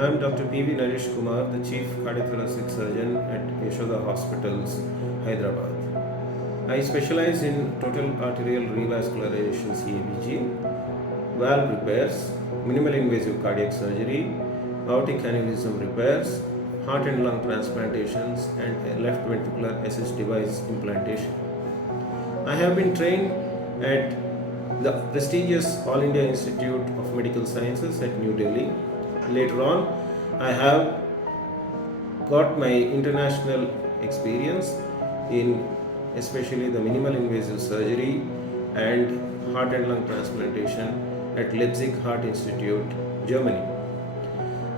I am Dr. PV Naresh Kumar, the Chief Cardiothoracic Surgeon at Yashoda Hospitals, Hyderabad. I specialize in total arterial revascularization CABG, valve repairs, minimal invasive cardiac surgery, aortic aneurysm repairs, heart and lung transplantations, and left ventricular assist device implantation. I have been trained at the prestigious All India Institute of Medical Sciences at New Delhi. Later on, I have got my international experience in especially the minimal invasive surgery and heart and lung transplantation at Leipzig Heart Institute, Germany.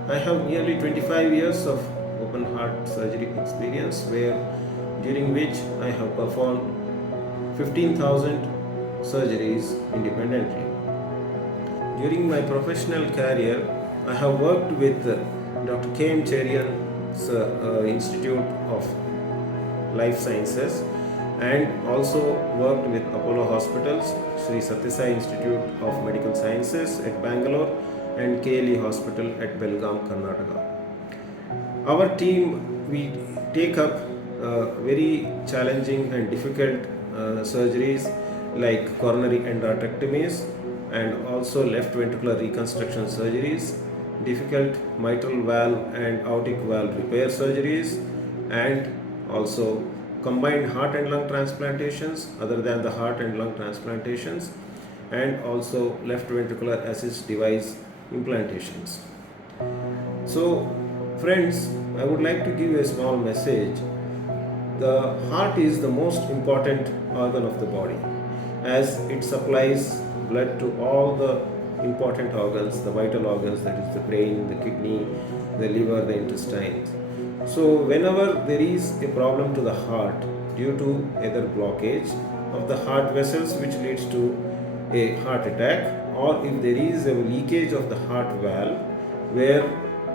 I have nearly 25 years of open heart surgery experience during which I have performed 15,000 surgeries independently. During my professional career, I have worked with Dr. K.M. Cherian's Institute of Life Sciences and also worked with Apollo Hospitals, Sri Sathya Sai Institute of Medical Sciences at Bangalore and KLE Hospital at Belgaum, Karnataka. Our team, we take up very challenging and difficult surgeries like coronary endarterectomies and also left ventricular reconstruction surgeries, difficult mitral valve and aortic valve repair surgeries, and also combined heart and lung transplantations other than the heart and lung transplantations, and also left ventricular assist device implantations. So friends, I would like to give a small message. The heart is the most important organ of the body as it supplies blood to all the important organs, the vital organs, that is the brain, the kidney, the liver, the intestines. So whenever there is a problem to the heart due to either blockage of the heart vessels which leads to a heart attack, or if there is a leakage of the heart valve where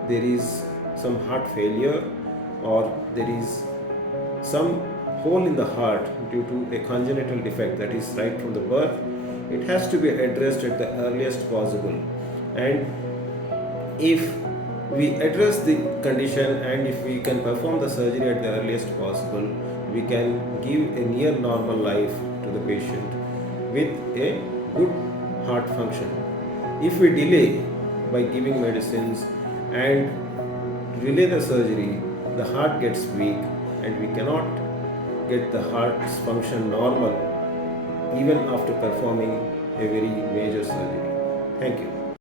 there is some heart failure or there is some hole in the heart due to a congenital defect, that is right from the birth, it has to be addressed at the earliest possible. And if we address the condition and if we can perform the surgery at the earliest possible, we can give a near normal life to the patient with a good heart function. If we delay by giving medicines and delay the surgery, the heart gets weak and we cannot get the heart's function normal even after performing a very major surgery. Thank you.